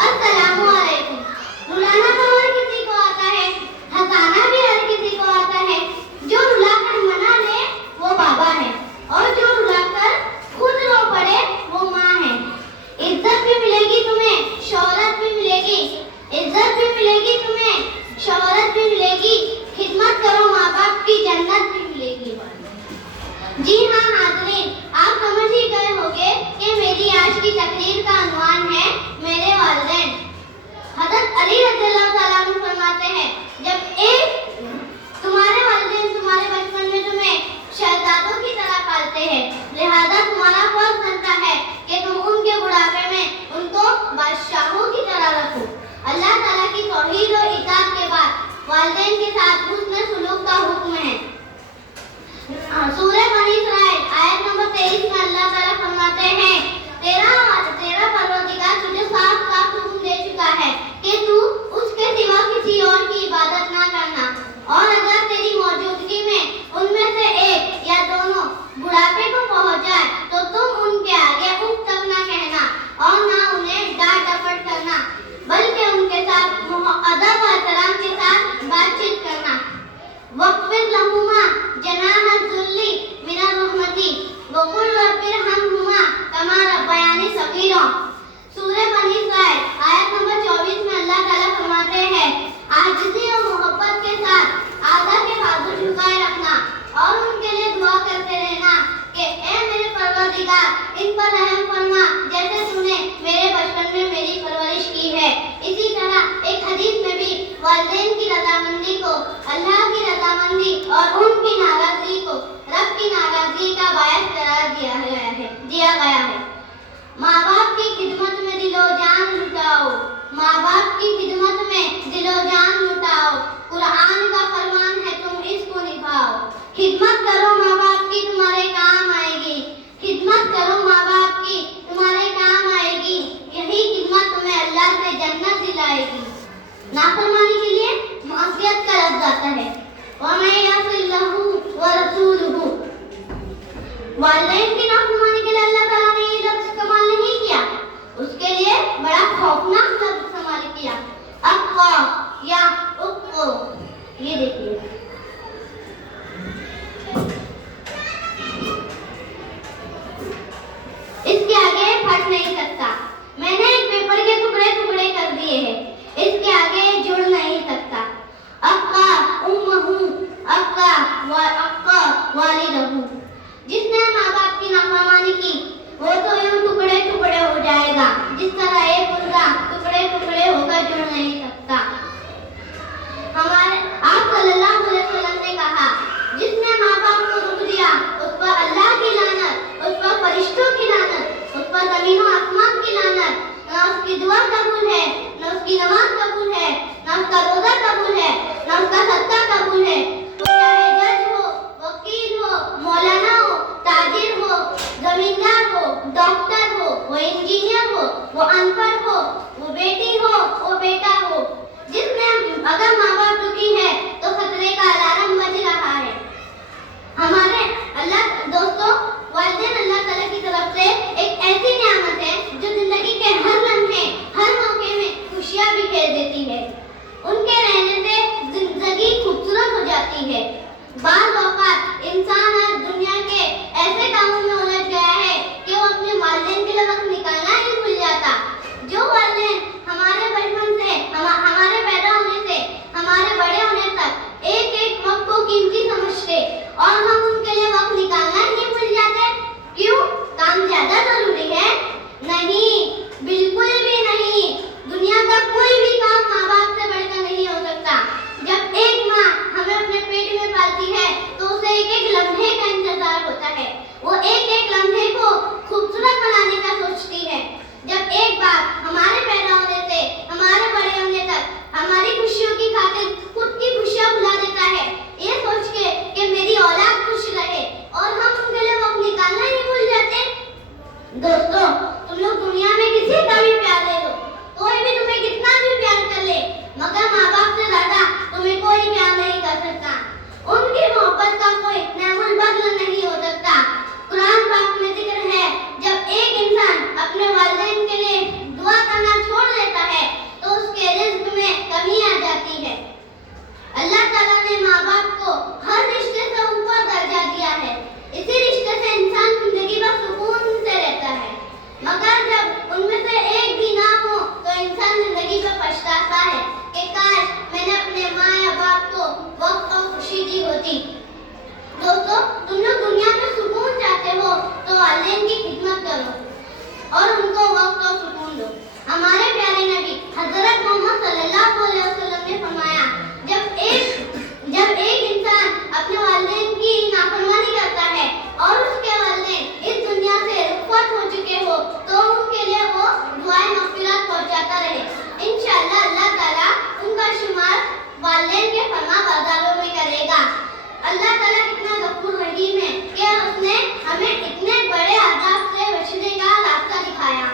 अस्सलामु अलैकुम। रुलाना तो हर किसी को आता है, हंसाना भी हर किसी को आता है। जो रुलाकर मना ले वो बाबा है, और जो रुलाकर खुद रो पड़े वो माँ है। इज्जत भी मिलेगी तुम्हें, शोहरत भी मिलेगी। इज्जत भी मिलेगी तुम्हें, शोहरत भी मिलेगी। खिदमत करो माँ बाप की, जन्नत भी मिलेगी। जी हाँ नाज़रीन, आप समझ ही गए होंगे कि मेरी आज की तकरीर का उन्वान है मेरे वालिदैन। हज़रत अली रज़ियल्लाहु तआला अन्हु फरमाते हैं, जब एक तुम्हारे वालिदैन तुम्हारे बचपन में तुम्हें शहजादों की तरह पालते हैं, लिहाजा तुम्हारा फर्ज बनता है कि तुम उनके बुढ़ापे में उनको बादशाहों की तरह रखो। अल्लाह ताला की तौहीद और इताअत के बाद वालिदैन के साथ हुस्न सुलूक का हुक्म है। सूरह बनी इसराइल आयत नंबर 23 में अल्लाह ताला फरमाते हैं, तेरा परवरदिगार तुझे साफ साफ हुक्म दे चुका है कि तू उसके सिवा किसी और की इबादत ना करना, और अगर तेरी मौजूदगी में उनमें से एक या दोनों बुढ़ापे को पहुंच जाए तो तुम उनके आगे उफ तक ना कहना और ना उन्हें डांट डपट करना, बल्कि उनके साथ अदब और एहतराम के साथ बातचीत करना। वक़्फ़िर लहुमा जनाह ज़ुल्ली मिनर रहमती वक़ुल रब्बिरहमहुमा कमा रब्बयानी सग़ीरा। सूरह बनी इसराइल आयत नंबर 24 में अल्लाह ताला फरमाते हैं, आजिज़ी और मोहब्बत के साथ आदा के बाजू झुकाए रखना और उनके लिए दुआ करते रहना कि ए मेरे परवरदिगार इन पर रहम फरमा जैसे तूने मेरे बचपन में मेरी परवरिश की है। इसी तरह एक हदीस में भी वालिदैन की रज़ामंदी को अल्लाह की रज़ामंदी और उनकी नाराज़गी को रब की नाराज़गी का बायस करार दिया गया है। माँ बाप की खिदमत में दिलो जान लुटाओ, माँ बाप की खिदमत में दिलो जान लुटाओ। कुरान का फरमान है तुम इसको निभाओ। खिदमत करो माँ बाप की, तुम्हारे काम आएगी। खिदमत करो माँ बाप की, तुम्हारे काम आएगी। यही खिदमत तुम्हें अल्लाह से जन्नत दिलाएगी। नाफरमानी के लिए मासियत का लफ्ज़ आता है, वमन यसिल्लहु व रसूलुहु। वालिदैन की नाफरमानी के लिए अल्लाह ताला ने ये लफ्ज़ इस्तेमाल नहीं किया, उसके लिए बड़ा खौफनाक लफ्ज़ इस्तेमाल किया, अक्वा या उक्को। ये देखिए, इसके आगे फट नहीं सकता। मैंने एक पेपर के टुकड़े टुकड़े कर दिए हैं, इसके आगे जुड़ नहीं सकता। अक्का उम्महु अक्का वालिदहु। जिसने माँ बाप की नाफरमानी की वो तो यूं टुकड़े टुकड़े हो जाएगा, जिस तरह एक मुर्गा टुकड़े टुकड़े होकर जुड़ नहीं सकता। हमारे आप सल्लल्लाहु अलैहि वसल्लम ने कहा, जिसने माँ बाप को दुख दिया उस पर अल्लाह की लानत, उस पर फरिश्तों की लानत, उस पर ज़मीन और आसमान की लानत। ना उसकी दुआ कबूल है, ना उसकी नमाज कबूल है, ना उसका रोजा कबूल है, ना उसका सदका कबूल है। वो चाहे जज हो, वकील हो, मौलाना हो, ताजिर हो, जमींदार हो, डॉक्टर हो, वो इंजीनियर हो, वो अनपढ़ हो, वो बेटी हो, वो बेटा हो। जिसने अगर माँ बाप दुखी है तो खतरे का अलार्म बज रहा है। हमारे दोस्तों, वालिदैन अल्लाह ताला की तरफ से एक ऐसी नियामत है जो जिंदगी के हर लम्हे, हर मौके में खुशियाँ बिखेर देती है। उनके रहने से जिंदगी खूबसूरत हो जाती है। बाज़ औक़ात इंसान आज दुनिया के ऐसे कामों में उलझ गया है कि वो अपने वालिदैन के लिए वक्त निकालना ही भूल जाता। जो वालिदैन हमारे बचपन से हमारे पैदा होने से हमारे बड़े होने तक एक एक वक्त ہمارے پیارے نبی حضرت محمد صلی اللہ علیہ وسلم نے فرمایا جب ایک انسان اپنے والدین کی نافرمانی کرتا ہے اور اس کے والدین اس دنیا سے رخصت ہو چکے ہو تو ان کے لیے وہ دعائیں مغفرت پہنچاتا رہے. انشاءاللہ اللہ تعالیٰ ان کا شمار والدین کے فرما برداروں میں کرے گا. اللہ تعالیٰ کتنا غفور رحیم ہے کہ اس نے ہمیں اتنے بڑے عذاب سے بچنے کا راستہ دکھایا.